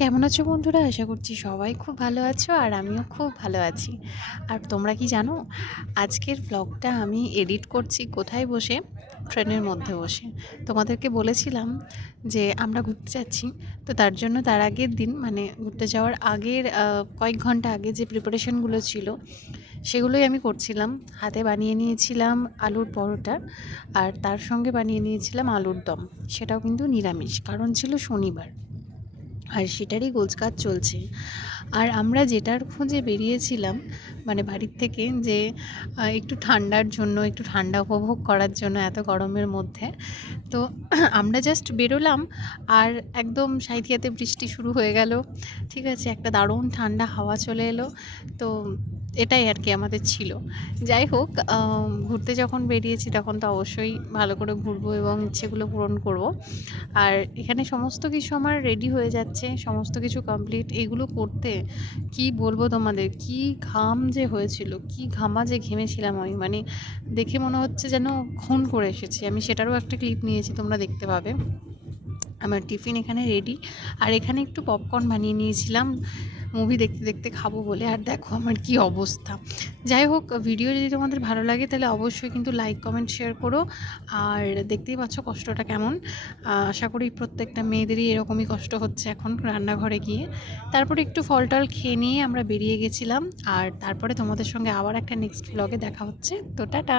কেমন আছো বন্ধুরা? আশা করছি সবাই খুব ভালো আছো আর আমিও খুব ভালো আছি। আর তোমরা কি জানো? আজকের ভ্লগটা আমি এডিট করছি কোথায় বসে? ট্রেনের মধ্যে বসে। তোমাদেরকে বলেছিলাম যে আমরা ঘুরতে যাচ্ছি। তো তার জন্য তার আগের দিন মানে ঘুরতে যাওয়ার আগের কয়েক ঘন্টা আগে যে প্রিপারেশনগুলো ছিল সেগুলোই আমি করছিলাম। হাতে বানিয়ে নিয়েছিলাম আলুর পরোটা আর তার সঙ্গে বানিয়ে নিয়েছিলাম আলুর দম। সেটাও কিন্তু নিরামিষ, কারণ ছিল শনিবার। আর সেটারই গোছগাছ চলছে। আর আমরা যেটার খোঁজে বেরিয়েছিলাম মানে বাড়ির থেকে, যে একটু ঠান্ডার জন্য, একটু ঠান্ডা উপভোগ করার জন্য এত গরমের মধ্যে। তো আমরা জাস্ট বেরোলাম আর একদম সাঁইথিয়াতে বৃষ্টি শুরু হয়ে গেল। ঠিক আছে, একটা দারুণ ঠান্ডা হাওয়া চলে এলো। তো এটাই আর কি আমাদের ছিল। যাই হোক, ঘুরতে যখন বেরিয়েছি তখন তো অবশ্যই ভালো করে ঘুরবো এবং ইচ্ছেগুলো পূরণ করব। আর এখানে সমস্ত কিছু আমার রেডি হয়ে যাচ্ছে, সমস্ত কিছু কমপ্লিট। এগুলো করতে কি বলবো তোমাদের, কি ঘাম যে হয়েছিল, কি ঘামা যে ঘেমেছিলাম আমি, মানে দেখে মনে হচ্ছে যেন খুন করে এসেছি আমি। সেটারও একটা ক্লিপ নিয়েছি, তোমরা দেখতে পাবে। আমার টিফিন এখানে রেডি। আর এখানে একটু পপকর্ন বানিয়ে নিয়েছিলাম মুভি দেখতে দেখতে খাবো বলে। আর দেখো আমার কি অবস্থা। যাই হোক, ভিডিও যদি তোমাদের ভালো লাগে তাহলে অবশ্যই কিন্তু লাইক কমেন্ট শেয়ার করো। আর দেখতেই পাচ্ছ কষ্টটা কেমন। আশা করি প্রত্যেকটা মেয়েদেরই এরকমই কষ্ট হচ্ছে এখন রান্নাঘরে গিয়ে। তারপরে একটু ফল টল খেয়ে নিয়ে আমরা বেরিয়ে গেছিলাম। আর তারপরে তোমাদের সঙ্গে আবার একটা নেক্সট ব্লগে দেখা হচ্ছে। তো টাটা।